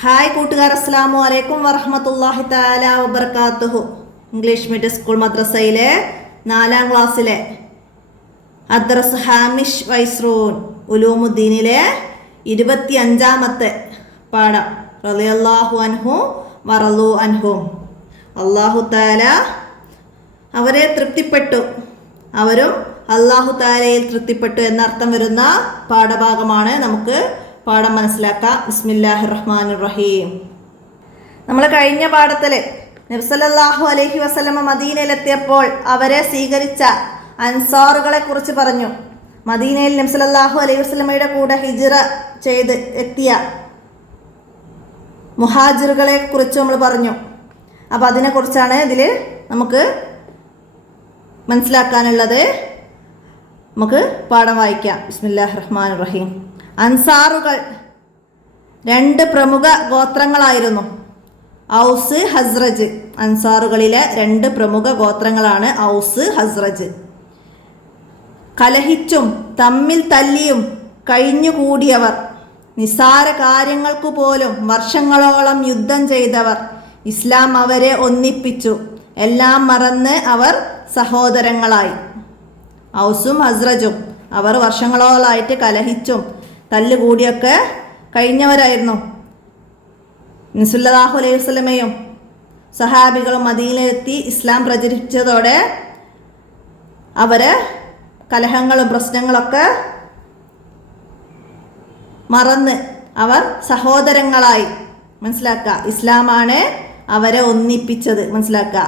Hi കൂട്ടുകാർ, അസ്സലാമു അലൈക്കും വറഹ്മത്തുള്ളാഹി തആല വബറകാതുഹു. ഇംഗ്ലീഷ് മീഡിയം സ്കൂൾ മദ്രസയിലെ 4ാം ക്ലാസ്സിലെ അദ്റസ് ഹാമിഷ് വൈസ്രൂൻ ഉലൂമുദ്ദീനിലെ 25ാമത്തെ പാഠം റളിയല്ലാഹു അൻഹു വറളു അൻഹും. അല്ലാഹു തആല അവരെ തൃപ്തിപ്പെട്ടു, അവരും അല്ലാഹു തആലയിൽ തൃപ്തിപ്പെട്ടു എന്നർത്ഥം വരുന്ന പാഠഭാഗമാണ്. നമുക്ക് പാഠം മനസ്സിലാക്കാം. ബിസ്മില്ലാഹിർ റഹ്മാനിർ റഹീം. നമ്മൾ കഴിഞ്ഞ പാഠത്തിൽ നബി സല്ലല്ലാഹു അലൈഹി വസല്ലമ മദീനയിലെത്തിയപ്പോൾ അവരെ സ്വീകരിച്ച അൻസാറുകളെ കുറിച്ച് പറഞ്ഞു. മദീനയിൽ നബി സല്ലല്ലാഹു അലൈഹി വസല്ലമയുടെ കൂടെ ഹിജ്റ ചെയ്ത് എത്തിയ മുഹാജിറുകളെ കുറിച്ച് നമ്മൾ പറഞ്ഞു. അപ്പോൾ അതിനെക്കുറിച്ചാണ് ഇതിൽ നമുക്ക് മനസ്സിലാക്കാനുള്ളത്. നമുക്ക് പാഠം വായിക്കാം. ബിസ്മില്ലാഹിർ റഹ്മാനിർ റഹീം. അൻസാറുകൾ 2 പ്രമുഖ ഗോത്രങ്ങളായിരുന്നു, ഔസ് ഹസ്റജ്. അൻസാറുകളിലെ 2 പ്രമുഖ ഗോത്രങ്ങളാണ് ഔസ് ഹസ്റജ്. കലഹിച്ചും തമ്മിൽ തല്ലിയും കഴിഞ്ഞുകൂടിയവർ, നിസാര കാര്യങ്ങൾക്കു പോലും വർഷങ്ങളോളം യുദ്ധം ചെയ്തവർ. ഇസ്ലാം അവരെ ഒന്നിപ്പിച്ചു. എല്ലാം മറന്ന് അവർ സഹോദരങ്ങളായി. ഔസും ഹസ്റജും അവർ വർഷങ്ങളോളായിട്ട് കലഹിച്ചും തല്ലുകൂടിയൊക്കെ കഴിഞ്ഞവരായിരുന്നു. നബി സല്ലല്ലാഹു അലൈഹി വസല്ലമയും സഹാബികളും മദീനയിലെത്തി ഇസ്ലാം പ്രചരിച്ചതോടെ അവരെ കലഹങ്ങളും പ്രശ്നങ്ങളൊക്കെ മറന്ന് അവർ സഹോദരങ്ങളായി. മനസ്സിലാക്കുക, ഇസ്ലാമാണ് അവരെ ഒന്നിപ്പിച്ചത്. മനസ്സിലാക്കുക,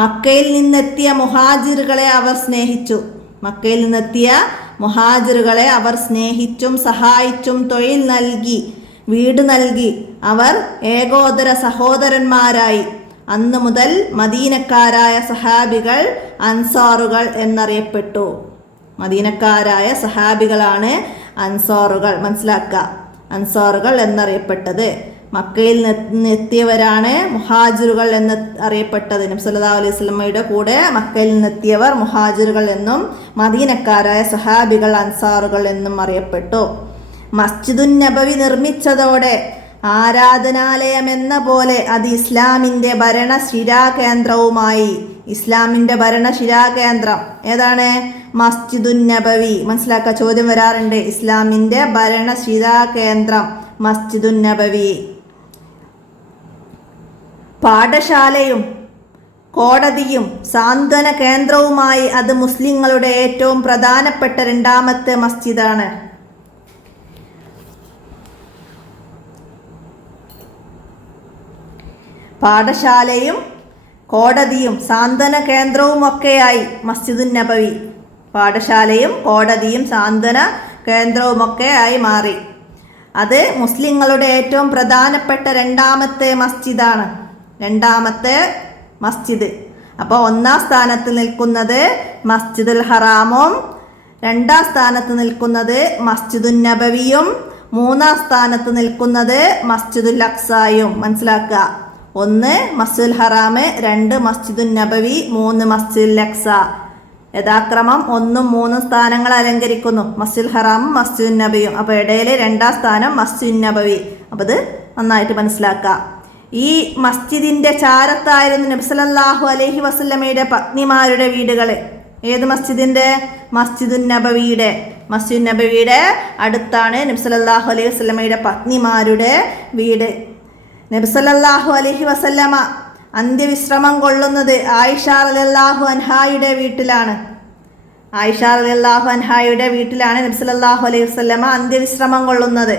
മക്കയിൽ നിന്നെത്തിയ മുഹാജിറുകളെ അവർ സ്നേഹിച്ചു. മക്കയിൽ നിന്നെത്തിയ മുഹാജിറുകളെ അവർ സ്നേഹിച്ചും സഹായിച്ചും തൊഴിൽ നൽകി, വീട് നൽകി. അവർ ഏകോദര സഹോദരന്മാരായി. അന്നു മുതൽ മദീനക്കാരായ സഹാബികൾ അൻസാറുകൾ എന്നറിയപ്പെട്ടു. മദീനക്കാരായ സഹാബികളാണ് അൻസാറുകൾ. മനസ്സിലാക്കുക, അൻസാറുകൾ എന്നറിയപ്പെട്ടത്. മക്കയിൽ നിന്നെത്തിയവരാണ് മുഹാജിറുകൾ എന്ന് അറിയപ്പെട്ടത്. നബി സല്ലല്ലാഹു അലൈഹി വസല്ലമയുടെ കൂടെ മക്കയിൽ നിന്നെത്തിയവർ മുഹാജിറുകൾ എന്നും മദീനക്കാരായ സഹാബികൾ അൻസാറുകൾ എന്നും അറിയപ്പെട്ടു. മസ്ജിദുൻ നബവി നിർമ്മിച്ചതോടെ ആരാധനാലയം എന്ന പോലെ അത് ഇസ്ലാമിൻ്റെ ഭരണശിരാകേന്ദ്രവുമായി. ഇസ്ലാമിൻ്റെ ഭരണശിരാകേന്ദ്രം ഏതാണ്? മസ്ജിദുൻ നബവി. മനസ്സിലാക്കുക, ചോദ്യം വരാറുണ്ട്. ഇസ്ലാമിൻ്റെ ഭരണശിരാകേന്ദ്രം മസ്ജിദുൻ നബവി. പാഠശാലയും കോടതിയും സാന്ത്വന കേന്ദ്രവുമായി അത് മുസ്ലിങ്ങളുടെ ഏറ്റവും പ്രധാനപ്പെട്ട 2ാമത്തെ മസ്ജിദാണ്. പാഠശാലയും കോടതിയും സാന്ത്വന കേന്ദ്രവും ഒക്കെയായി മസ്ജിദുൻ നബവി. പാഠശാലയും കോടതിയും സാന്ത്വന കേന്ദ്രവുമൊക്കെ ആയി മാറി. അത് മുസ്ലിങ്ങളുടെ ഏറ്റവും പ്രധാനപ്പെട്ട 2ാമത്തെ മസ്ജിദാണ്. 2ാമത്തെ മസ്ജിദ്. അപ്പോൾ 1ാം സ്ഥാനത്ത് നിൽക്കുന്നത് മസ്ജിദുൽ ഹറാമും, 2ാം സ്ഥാനത്ത് നിൽക്കുന്നത് മസ്ജിദുൻ നബവിയും, 3ാം സ്ഥാനത്ത് നിൽക്കുന്നത് മസ്ജിദുൽ അഖ്സായും. മനസ്സിലാക്കുക, 1 മസ്ജിദുൽ ഹറാം, 2 മസ്ജിദുൻ നബവി, 3 മസ്ജിദുൽ അഖ്സ. യഥാക്രമം 1ഉം 3ഉം സ്ഥാനങ്ങൾ അലങ്കരിക്കുന്നു. മസ്ജിദുൽ ഹറാമും മസ്ജിദുൻ നബിയും. അപ്പോൾ ഇടയിൽ 2ാം സ്ഥാനം മസ്ജിദുൻ നബവി. അപ്പോൾ ഇത് നന്നായിട്ട് മനസ്സിലാക്കുക. ഈ മസ്ജിദിൻ്റെ ചാരത്തായിരുന്നു നബി സല്ലല്ലാഹു അലൈഹി വസല്ലമയുടെ പത്നിമാരുടെ വീടുകൾ. ഏത് മസ്ജിദിൻ്റെ? മസ്ജിദുൻ നബവിയുടെ. മസ്ജിദുൻ നബവിയുടെ അടുത്താണ് നബി സല്ലല്ലാഹു അലൈഹി വസല്ലമയുടെ പത്നിമാരുടെ വീട്. നബി സല്ലല്ലാഹു അലൈഹി വസല്ലമ അന്ത്യവിശ്രമം കൊള്ളുന്നത് ആയിഷ റളിയല്ലാഹു അൻഹായുടെ വീട്ടിലാണ്. ആയിഷ റളിയല്ലാഹു അൻഹായുടെ വീട്ടിലാണ് നബി സല്ലല്ലാഹു അലൈഹി വസല്ലമ അന്ത്യവിശ്രമം കൊള്ളുന്നത്.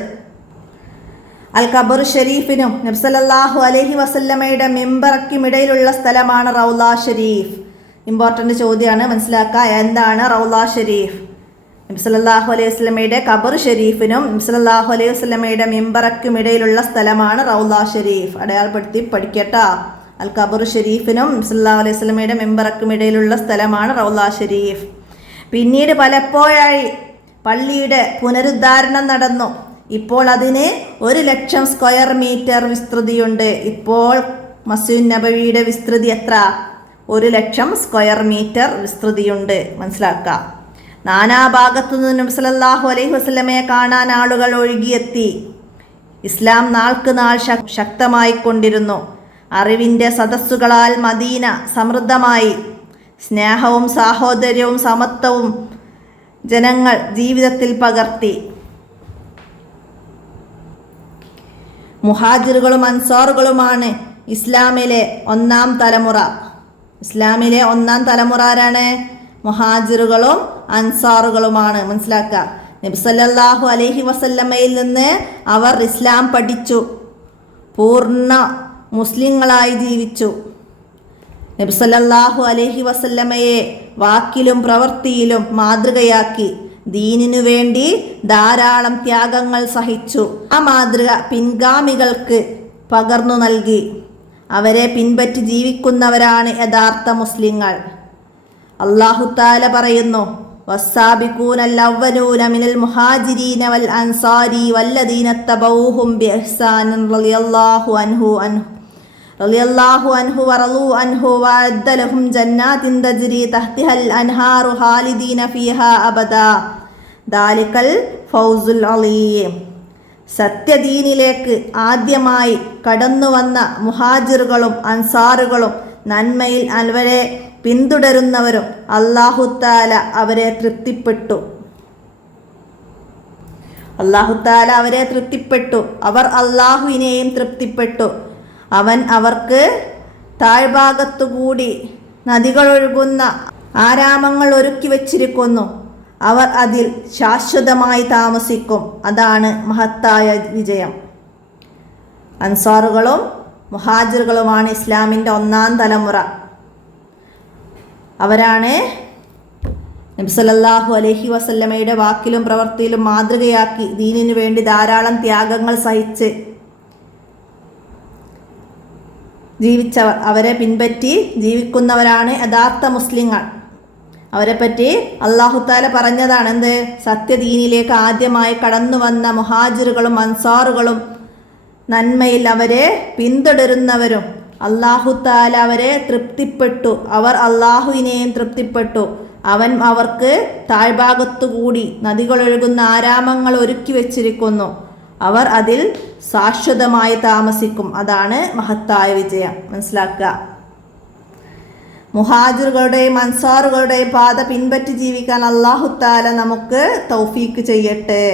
അൽ ഖബർ ഷരീഫിനും നബി സല്ലല്ലാഹു അലൈഹി വസല്ലമയുടെ മിമ്പറയ്ക്കും ഇടയിലുള്ള സ്ഥലമാണ് റൗള ഷരീഫ്. ഇമ്പോർട്ടൻ്റ് ചോദ്യമാണ്, മനസ്സിലാക്കുക. എന്താണ് റൗള ഷരീഫ്? നബി സല്ലല്ലാഹു അലൈഹി വസല്ലമയുടെ ഖബർ ഷരീഫിനും നബി സല്ലല്ലാഹു അലൈഹി വസല്ലമയുടെ മിമ്പറയ്ക്കും ഇടയിലുള്ള സ്ഥലമാണ് റൗള ഷരീഫ്. അടയാളപ്പെടുത്തി പഠിക്കട്ടോ. അൽ ഖബർ ഷരീഫിനും നബി സല്ലല്ലാഹു അലൈഹി വസല്ലമയുടെ മിമ്പറയ്ക്കും ഇടയിലുള്ള സ്ഥലമാണ് റൗള ഷരീഫ്. പിന്നീട് പലപ്പോഴായി പള്ളിയുടെ പുനരുദ്ധാരണം നടന്നു. ഇപ്പോൾ അതിന് 1,00,000 സ്ക്വയർ മീറ്റർ വിസ്തൃതിയുണ്ട്. ഇപ്പോൾ മസ്ജിദുൻ നബവിയുടെ വിസ്തൃതി എത്ര? 1,00,000 സ്ക്വയർ മീറ്റർ വിസ്തൃതിയുണ്ട്. മനസ്സിലാക്കുക. നാനാഭാഗത്തു നിന്നും നബി സല്ലല്ലാഹു അലൈഹി വസല്ലമയെ കാണാൻ ആളുകൾ ഒഴുകിയെത്തി. ഇസ്ലാം നാൾക്ക് നാൾ ശക്തമായിക്കൊണ്ടിരുന്നു. അറിവിൻ്റെ സദസ്സുകളാൽ മദീന സമൃദ്ധമായി. സ്നേഹവും സാഹോദര്യവും സമത്വവും ജനങ്ങൾ ജീവിതത്തിൽ പകർത്തി. മുഹാജിറുകളും അൻസാറുകളുമാണ് ഇസ്ലാമിലെ ഒന്നാം തലമുറ. ഇസ്ലാമിലെ ഒന്നാം തലമുറ ആരാണ്? മുഹാജിറുകളും അൻസാറുകളുമാണ്. മനസ്സിലാക്കുക. നബി സല്ലല്ലാഹു അലൈഹി വസല്ലമയിൽ നിന്ന് അവർ ഇസ്ലാം പഠിച്ചു, പൂർണ്ണ മുസ്ലിങ്ങളായി ജീവിച്ചു. നബി സല്ലല്ലാഹു അലൈഹി വസല്ലമയെ വാക്കിലും പ്രവൃത്തിയിലും മാതൃകയാക്കി. ദീനിനു വേണ്ടി ധാരാളം ത്യാഗങ്ങൾ സഹിച്ചു. ആ മാതൃക പിൻഗാമികൾക്ക് പകർന്നു നൽകി. അവരെ പിൻപറ്റി ജീവിക്കുന്നവരാണ് യഥാർത്ഥ മുസ്ലിങ്ങൾ. അല്ലാഹു തആല പറയുന്നു, വസ്സാബിഖൂനൽ അവ്വലൂന മിനൽ മുഹാജിരീന വൽ അൻസാരി വല്ലദീന തബഊഹും ബിഇഹ്സാനിൻ റളിയല്ലാഹു അൻഹു വറളൂ അൻഹു വഅദ്ദ ലഹും ജന്നാത്തിൻ തജ്രി തഹ്തിഹൽ അൻഹാറു ഖാലിദീന ഫീഹാ അബദാ ദാലികൽ ഫൗസുൽ അളീം. സത്യദീനിലേക്ക് ആദ്യമായി കടന്നുവന്ന മുഹാജിറുകളും അൻസാറുകളും നന്മയിൽ അവരെ പിന്തുടരുന്നവരും അല്ലാഹു തആല അവരെ തൃപ്തിപ്പെട്ടു. അവർ അല്ലാഹുവിനെയും തൃപ്തിപ്പെട്ടു. അവൻ അവർക്ക് താഴ്ഭാഗത്തുകൂടി നദികളൊഴുകുന്ന ആരാമങ്ങൾ ഒരുക്കി വച്ചിരിക്കുന്നു. അവർ അതിൽ ശാശ്വതമായി താമസിക്കും. അതാണ് മഹത്തായ വിജയം. അൻസാറുകളും മുഹാജിറുകളുമാണ് ഇസ്ലാമിൻ്റെ ഒന്നാം തലമുറ. അവരാണ് നബി സല്ലല്ലാഹു അലൈഹി വസല്ലമയുടെ വാക്കിലും പ്രവൃത്തിയിലും മാതൃകയാക്കി ദീനിനു വേണ്ടി ധാരാളം ത്യാഗങ്ങൾ സഹിച്ച് ജീവിച്ചവർ. അവരെ പിൻപറ്റി ജീവിക്കുന്നവരാണ് യഥാർത്ഥ മുസ്ലിങ്ങൾ. അവരെപ്പറ്റി അല്ലാഹു തആല പറഞ്ഞതാണ് എന്ത്? സത്യദീനിലേക്ക് ആദ്യമായി കടന്നു വന്ന മുഹാജിറുകളും അൻസാറുകളും നന്മയിൽ അവരെ പിന്തുടരുന്നവരും. അല്ലാഹു തആല അവരെ തൃപ്തിപ്പെട്ടു. അവർ അല്ലാഹുവിനെയും തൃപ്തിപ്പെട്ടു. അവൻ അവർക്ക് താഴ്ഭാഗത്തുകൂടി നദികളൊഴുകുന്ന ആരാമങ്ങൾ ഒരുക്കി വച്ചിരിക്കുന്നു. അവർ അതിൽ ശാശ്വതമായി താമസിക്കും. അതാണ് മഹത്തായ വിജയം. മനസ്സിലാക്കുക. മുഹാജിറുകളുടെയും അൻസാറുകളുടെയും പാത പിൻപറ്റി ജീവിക്കാൻ അല്ലാഹു തആല നമുക്ക് തൗഫീക്ക് ചെയ്യട്ടെ.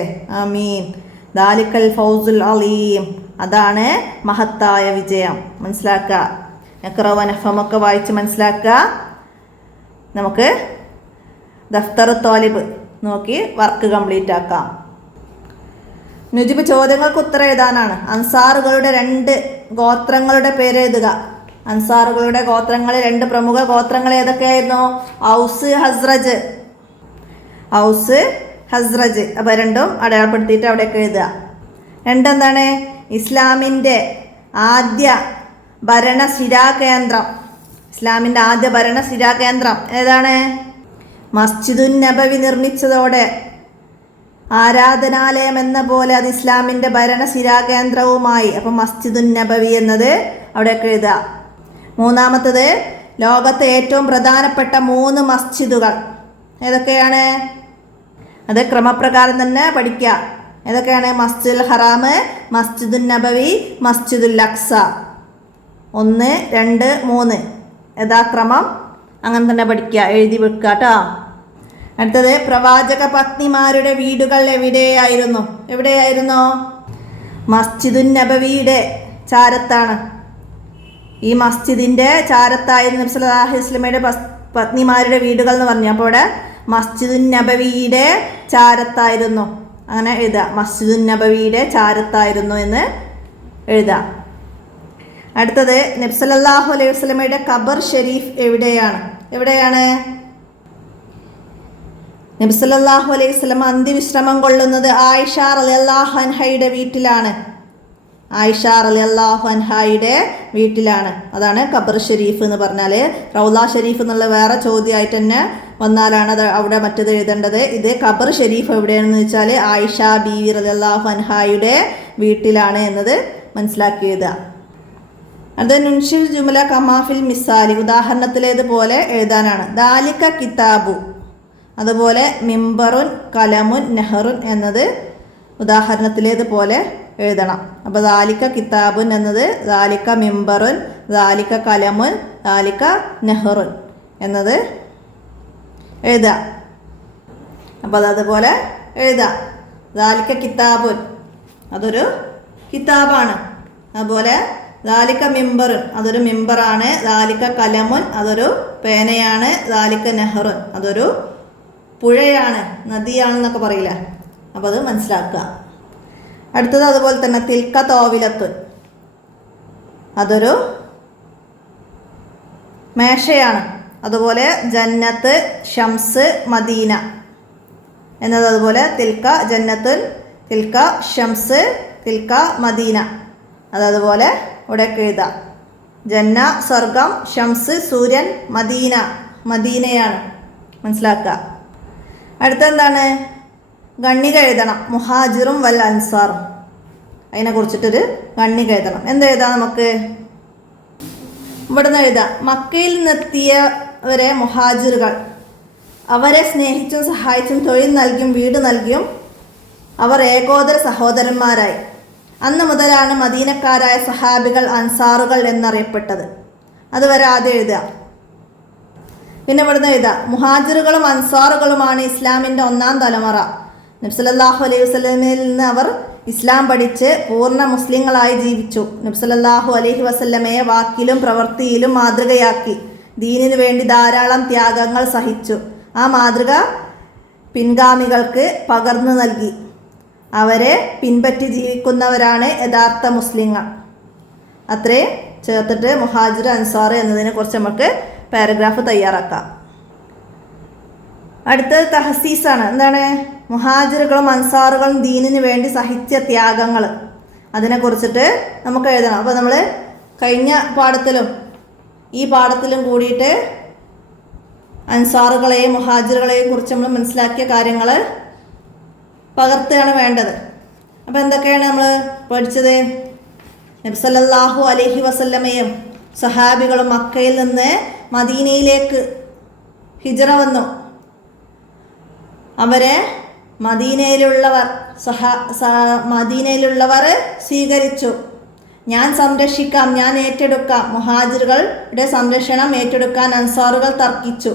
ആമീൻ. ദാലിക്കൽ ഫൗസുൽ അളീം. അതാണ് മഹത്തായ വിജയം. മനസ്സിലാക്കുക. ഇഖ്റ നഫമൊക്കെ വായിച്ച് മനസ്സിലാക്കുക. നമുക്ക് ദഫ്തർ തോലിബ് നോക്കി വർക്ക് കംപ്ലീറ്റ് ആക്കാം. നുജിബ് ചോദ്യങ്ങൾക്ക് ഉത്തരം എഴുതാനാണ്. അൻസാറുകളുടെ 2 ഗോത്രങ്ങളുടെ പേര് എഴുതുക. അൻസാറുകളുടെ ഗോത്രങ്ങളിൽ 2 പ്രമുഖ ഗോത്രങ്ങൾ ഏതൊക്കെയായിരുന്നു? ഔസ്, ഹസ്രജ്. അപ്പോൾ രണ്ടും അടയാളപ്പെടുത്തിയിട്ട് അവിടെയൊക്കെ എഴുതുക. 2 എന്താണ്? ഇസ്ലാമിൻ്റെ ആദ്യ ഭരണസിരാകേന്ദ്രം. ഇസ്ലാമിൻ്റെ ആദ്യ ഭരണസിരാകേന്ദ്രം ഏതാണ്? മസ്ജിദുൻ നബവി നിർമ്മിച്ചതോടെ ആരാധനാലയം എന്ന പോലെ അത് ഇസ്ലാമിൻ്റെ ഭരണസിരാകേന്ദ്രവുമായി. അപ്പം മസ്ജിദുൻ നബവി എന്നത് അവിടെയൊക്കെ എഴുതുക. 3-മത്തത് ലോകത്തെ ഏറ്റവും പ്രധാനപ്പെട്ട 3 മസ്ജിദുകൾ ഏതൊക്കെയാണ്? അത് ക്രമപ്രകാരം തന്നെ പഠിക്കുക. ഏതൊക്കെയാണ്? മസ്ജിദുൽ ഹറാം, മസ്ജിദുൻ നബവി, മസ്ജിദുൽ അഖ്സ. 1, 2, 3 യഥാക്രമം അങ്ങനെ തന്നെ പഠിക്കുക, എഴുതി വെക്കുക കേട്ടോ. അടുത്തത് പ്രവാചക പത്നിമാരുടെ വീടുകൾ എവിടെയായിരുന്നു? മസ്ജിദുൻ നബവിയുടെ ചാരത്താണ്. ഈ മസ്ജിദിൻ്റെ ചാരത്തായിരുന്നു നബി സല്ലല്ലാഹു അലൈഹി വസല്ലമയുടെ പത്നിമാരുടെ വീടുകൾ എന്ന് പറഞ്ഞു. അപ്പോൾ ഇവിടെ മസ്ജിദുൻ നബവിയുടെ ചാരത്തായിരുന്നു. അങ്ങനെ എഴുതുക. മസ്ജിദുൻ നബവിയുടെ ചാരത്തായിരുന്നു എന്ന് എഴുതുക. അടുത്തത് നബി സല്ലല്ലാഹു അലൈഹി വസല്ലമയുടെ ഖബർ ഷരീഫ് എവിടെയാണ്? നബി സല്ലല്ലാഹു അലൈഹി വസല്ലം അന്ത്യവിശ്രമം കൊള്ളുന്നത് ആയിഷ റളിയല്ലാഹു അൻഹയുടെ വീട്ടിലാണ്. അതാണ് ഖബർ ഷരീഫ് എന്ന് പറഞ്ഞാൽ. റൗള ഷരീഫ് എന്നുള്ള വേറെ ചോദ്യമായിട്ട് തന്നെ വന്നാലാണ് അത് അവിടെ മറ്റത് എഴുതേണ്ടത്. ഇത് ഖബർ ഷരീഫ് എവിടെയാണെന്ന് വെച്ചാൽ ആയിഷ ബീവി റളിയല്ലാഹു അൻഹയുടെ വീട്ടിലാണ് എന്നത് മനസ്സിലാക്കി എഴുതുക. അത് നുൻഷിൽ ജുമല കമാഫിൽ മിസാലി ഉദാഹരണത്തിലേതുപോലെ എഴുതാനാണ്. ദാലിക കിതാബു. അതുപോലെ മിമ്പറുൻ കലമുൻ നെഹറുൻ എന്നത് ഉദാഹരണത്തിലേതുപോലെ എഴുതണം. അപ്പോൾ ദാലിക കിതാബുൻ എന്നത് ദാലിക മിമ്പറുൻ, ദാലിക കലമുൻ, ദാലിക നെഹ്റുൻ എന്നത് എഴുതുക. അപ്പോൾ അതുപോലെ എഴുതുക. ദാലിക കിതാബുൻ അതൊരു കിതാബാണ്. അതുപോലെ ദാലിക മിമ്പറുൻ അതൊരു മിമ്പറാണ്. ദാലിക കലമുൻ അതൊരു പേനയാണ്. ദാലിക നെഹ്റുൻ അതൊരു പുഴയാണ്, നദിയാണെന്നൊക്കെ പറയില്ല. അപ്പോൾ അത് മനസ്സിലാക്കുക. അടുത്തത് അതുപോലെ തന്നെ തിൽക്ക തോവിലത്തുൻ അതൊരു മേശയാണ്. അതുപോലെ ജന്നത്ത്, ഷംസ്, മദീന എന്നത് അതുപോലെ തിൽക്ക ജന്നത്തുൻ, തിൽക്ക ഷംസ്, തിൽക്ക മദീന അതതുപോലെ ഇവിടെ എഴുതാം. ജന്ന സ്വർഗം, ഷംസ് സൂര്യൻ, മദീന മദീനയാണ്. മനസ്സിലാക്കുക. അടുത്തെന്താണ്? ഗണ്ണിക എഴുതണം. മുഹാജിറും വൽ അൻസാറും അതിനെ കുറിച്ചിട്ടൊരു ഗണ്ണിക എഴുതണം. എന്തെഴുതാം നമുക്ക്? ഇവിടുന്ന് എഴുതാം. മക്കയിൽ നിന്നെത്തിയവരെ മുഹാജിറുകൾ, അവരെ സ്നേഹിച്ചും സഹായിച്ചും തൊഴിൽ നൽകിയും വീട് നൽകിയും അവർ ഏകോദര സഹോദരന്മാരായി. അന്ന് മുതലാണ് മദീനക്കാരായ സഹാബികൾ അൻസാറുകൾ എന്നറിയപ്പെട്ടത്. അതുവരെ ആദ്യം എഴുതുക. പിന്നെ ഇവിടുന്ന് എഴുതാം. മുഹാജിറുകളും അൻസാറുകളുമാണ് ഇസ്ലാമിൻ്റെ ഒന്നാം തലമുറ. നബി സല്ലല്ലാഹു അലൈഹി വസല്ലമയിൽ നിന്ന് അവർ ഇസ്ലാം പഠിച്ച് പൂർണ്ണ മുസ്ലിങ്ങളായി ജീവിച്ചു. നബി സല്ലല്ലാഹു അലൈഹി വസല്ലമയെ വാക്കിലും പ്രവൃത്തിയിലും മാതൃകയാക്കി. ദീനിനു വേണ്ടി ധാരാളം ത്യാഗങ്ങൾ സഹിച്ചു. ആ മാതൃക പിൻഗാമികൾക്ക് പകർന്നു നൽകി. അവരെ പിൻപറ്റി ജീവിക്കുന്നവരാണ് യഥാർത്ഥ മുസ്ലിങ്ങൾ. അത്രയും ചേർത്തിട്ട് മുഹാജിർ അൻസാർ എന്നതിനെ കുറിച്ച് നമുക്ക് പാരഗ്രാഫ് തയ്യാറാക്കാം. അടുത്തത് തഹസീസാണ്. എന്താണ്? മുഹാജിറുകളും അൻസാറുകളും ദീനിന് വേണ്ടി സഹിച്ച ത്യാഗങ്ങൾ അതിനെ കുറിച്ചിട്ട് നമുക്ക് എഴുതണം. അപ്പോൾ നമ്മൾ കഴിഞ്ഞ പാഠത്തിലും ഈ പാഠത്തിലും കൂടിയിട്ട് അൻസാറുകളെയും മുഹാജിറുകളെയും കുറിച്ച് നമ്മൾ മനസ്സിലാക്കിയ കാര്യങ്ങൾ പകർത്തുകയാണ് വേണ്ടത്. അപ്പോൾ എന്തൊക്കെയാണ് നമ്മൾ പഠിച്ചത്? നബി സല്ലല്ലാഹു അലൈഹി വസല്ലമയും സഹാബികളും മക്കയിൽ നിന്ന് മദീനയിലേക്ക് ഹിജ്റ വന്നു. അവരെ മദീനയിലുള്ളവർ സ്വീകരിച്ചു. ഞാൻ സംരക്ഷിക്കാം, ഞാൻ ഏറ്റെടുക്കാം. മുഹാജിറുകളുടെ സംരക്ഷണം ഏറ്റെടുക്കാൻ അൻസാറുകൾ തർക്കിച്ചു.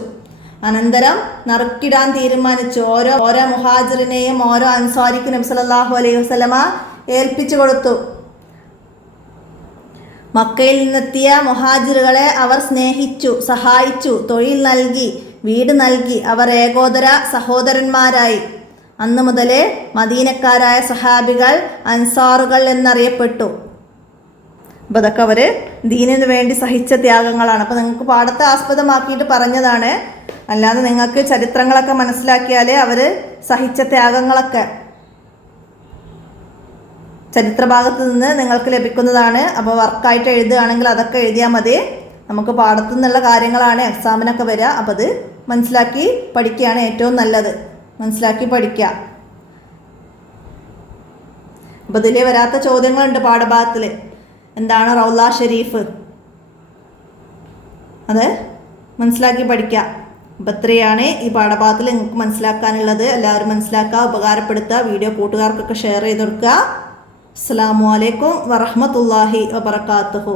അനന്തരം നറുക്കിടാൻ തീരുമാനിച്ചു. ഓരോ മുഹാജിറിനെയും ഓരോ അൻസാരിക്കും നബി സല്ലല്ലാഹു അലൈഹി വസല്ലമ ഏൽപ്പിച്ചു കൊടുത്തു. മക്കയിൽ നിന്നെത്തിയ മുഹാജിറുകളെ അവർ സ്നേഹിച്ചു, സഹായിച്ചു, തൊഴിൽ നൽകി, വീട് നൽകി. അവർ ഏകോദര സഹോദരന്മാരായി. അന്ന് മുതലേ മദീനക്കാരായ സഹാബികൾ അൻസാറുകൾ എന്നറിയപ്പെട്ടു. അപ്പോൾ അതൊക്കെ അവർ ദീനിനു വേണ്ടി സഹിച്ച ത്യാഗങ്ങളാണ്. അപ്പോൾ നിങ്ങൾക്ക് പാഠത്തെ ആസ്പദമാക്കിയിട്ട് പറഞ്ഞതാണ്. അല്ലാതെ നിങ്ങൾക്ക് ചരിത്രങ്ങളൊക്കെ മനസ്സിലാക്കിയാൽ അവർ സഹിച്ച ത്യാഗങ്ങളൊക്കെ ചരിത്രഭാഗത്ത് നിന്ന് നിങ്ങൾക്ക് ലഭിക്കുന്നതാണ്. അപ്പോൾ വർക്കായിട്ട് എഴുതുകയാണെങ്കിൽ അതൊക്കെ എഴുതിയാൽ മതി. നമുക്ക് പാഠത്തു നിന്നുള്ള കാര്യങ്ങളാണ് എക്സാമിനൊക്കെ വരിക. അപ്പോൾ അത് മനസ്സിലാക്കി പഠിക്കുകയാണ് ഏറ്റവും നല്ലത്. മനസ്സിലാക്കി പഠിക്കുക. അപ്പോൾ ഇതിൽ വരാത്ത ചോദ്യങ്ങളുണ്ട് പാഠഭാഗത്തിൽ. എന്താണ് റൗള ഷരീഫ്? അത് മനസ്സിലാക്കി പഠിക്കുക. അപ്പോൾ ഇത്രയാണ് ഈ പാഠഭാഗത്തിൽ നിങ്ങൾക്ക് മനസ്സിലാക്കാനുള്ളത്. എല്ലാവരും മനസ്സിലാക്കുക, ഉപകാരപ്പെടുത്തുക. വീഡിയോ കൂട്ടുകാർക്കൊക്കെ ഷെയർ ചെയ്ത് കൊടുക്കുക. അസ്സലാമു അലൈക്കും വറഹ്മത്തുള്ളാഹി വബറകാതുഹു.